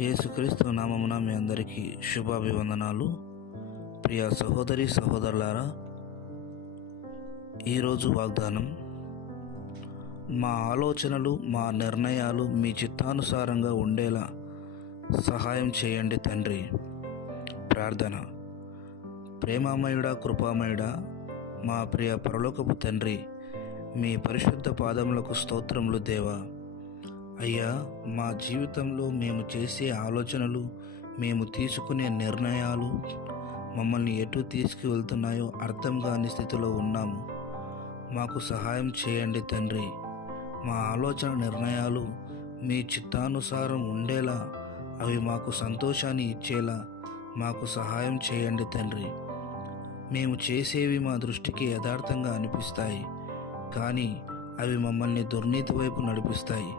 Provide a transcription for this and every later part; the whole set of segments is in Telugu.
యేసుక్రీస్తు నామమున మీ అందరికీ శుభాభివందనాలు. ప్రియ సహోదరి సహోదరులారా, ఈరోజు వాగ్దానం: మా ఆలోచనలు మా నిర్ణయాలు మీ చిత్తానుసారంగా ఉండేలా సహాయం చేయండి తండ్రి. ప్రార్థన. ప్రేమామయుడా, కృపామయుడా, మా ప్రియ పరలోకపు తండ్రి, మీ పరిశుద్ధ పాదములకు స్తోత్రములు దేవా. అయ్యా, మా జీవితంలో మేము చేసే ఆలోచనలు, మేము తీసుకునే నిర్ణయాలు మమ్మల్ని ఎటు తీసుకువెళ్తున్నాయో అర్థం కాని స్థితిలో ఉన్నాము. మాకు సహాయం చేయండి తండ్రి. మా ఆలోచన నిర్ణయాలు మీ చిత్తానుసారం ఉండేలా, అవి మాకు సంతోషాన్ని ఇచ్చేలా మాకు సహాయం చేయండి తండ్రి. మేము చేసేవి మా దృష్టికి యథార్థంగా అనిపిస్తాయి, కానీ అవి మమ్మల్ని దుర్నీతి వైపు నడిపిస్తాయి.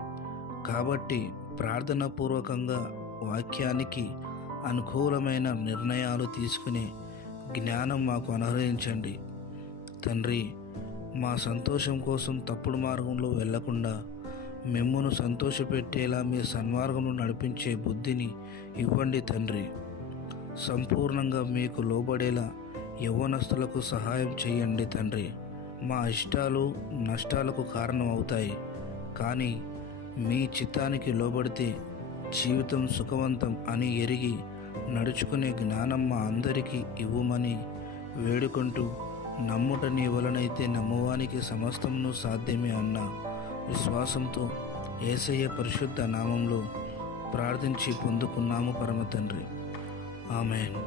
కాబట్టి ప్రార్థనాపూర్వకంగా వాక్యానికి అనుకూలమైన నిర్ణయాలు తీసుకునే జ్ఞానం మాకు అనుగ్రహించండి తండ్రి. మా సంతోషం కోసం తప్పుడు మార్గంలో వెళ్లకుండా మిమ్మును సంతోషపెట్టేలా మీ సన్మార్గంలో నడిపించే బుద్ధిని ఇవ్వండి తండ్రి. సంపూర్ణంగా మీకు లోబడేలా యవ్వనస్తులకు సహాయం చేయండి తండ్రి. మా ఇష్టాలు నష్టాలకు కారణం అవుతాయి, కానీ మీ చిత్తానికి లోబడితే జీవితం సుఖవంతం అని ఎరిగి నడుచుకునే జ్ఞానం మా అందరికీ ఇవ్వమని వేడుకుంటూ, నమ్ముట నీ వలనైతే నమ్మువానికి సమస్తమును సాధ్యమే అన్న విశ్వాసంతో యేసయ్య పరిశుద్ధ నామంలో ప్రార్థించి పొందుకున్నాము పరమ తండ్రి. ఆమేన్.